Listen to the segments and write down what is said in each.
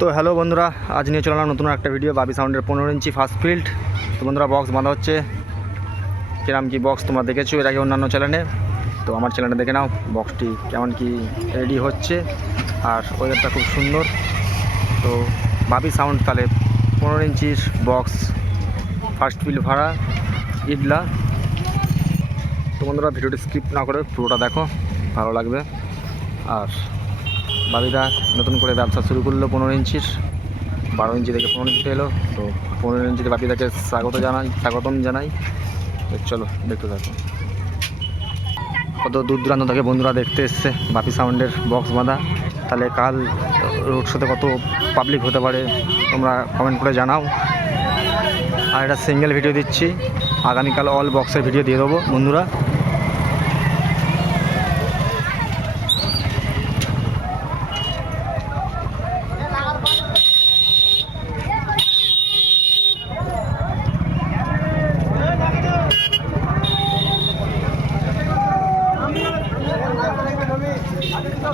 তো হ্যালো বন্ধুরা, আজ নিয়ে চলাম নতুন একটা ভিডিও বাবি সাউন্ডের পনেরো ইঞ্চি ফার্স্ট ফিল্ড তো বন্ধুরা বক্স বাঁধা হচ্ছে। কিরাম কি বক্স তোমরা দেখেছ, এর আগে অন্যান্য চ্যানেলে তো আমার চ্যানেলে দেখে নাও বক্সটি কেমন কি রেডি হচ্ছে। আর ওয়েদারটা খুব সুন্দর। তো বাবি সাউন্ড তাহলে পনেরো ইঞ্চির বক্স ফার্স্ট ফিল্ড ভাড়া, ইডলা। তো বন্ধুরা ভিডিওটি স্কিপ না করে পুরোটা দেখো, ভালো লাগবে। আর বাবিদা নতুন করে ব্যবসা শুরু করল পনেরো ইঞ্চির। বারো ইঞ্চি থেকে পনেরো ইঞ্চিতে এলো। তো পনেরো ইঞ্চিতে বাবিদাকে স্বাগত জানাই, স্বাগতম জানাই। তো চলো, দেখতে থাকো। কত দূর দূরান্ত থেকে বন্ধুরা দেখতে এসছে বাপি সাউন্ডের বক্স বাঁধা। তাহলে কাল রোড শোতে কত পাবলিক হতে পারে, তোমরা কমেন্ট করে জানাও। আর একটা সিঙ্গেল ভিডিও দিচ্ছি। আগামীকাল অল বক্সের ভিডিও দিয়ে দেবো। বন্ধুরা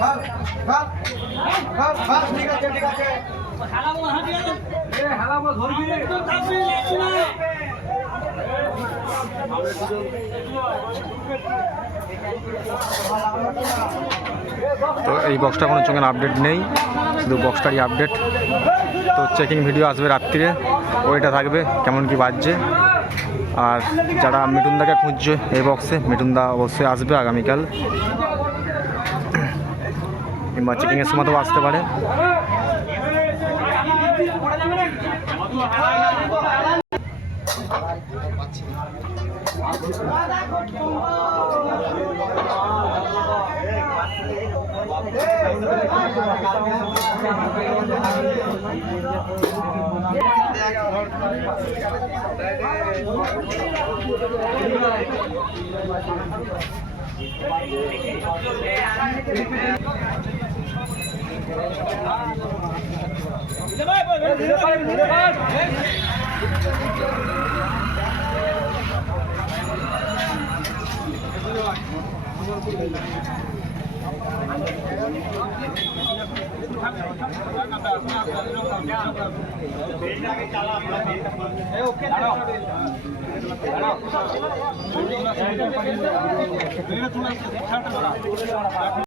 তো এই বক্সটা কোনো চোখের আপডেট নেই। শুধু বক্সটারই আপডেট তো চেকিং ভিডিও আসবে রাত্রিরে। ওইটা থাকবে, কেমন কি বাজছে। আর যারা মিঠুনদাকে খুঁজছে এই বক্সে মিঠুনদা অবশ্যই আসবে আগামীকাল। কিংবা চেকিংয়ের সময়তেও আসতে পারে Thank you. ওকে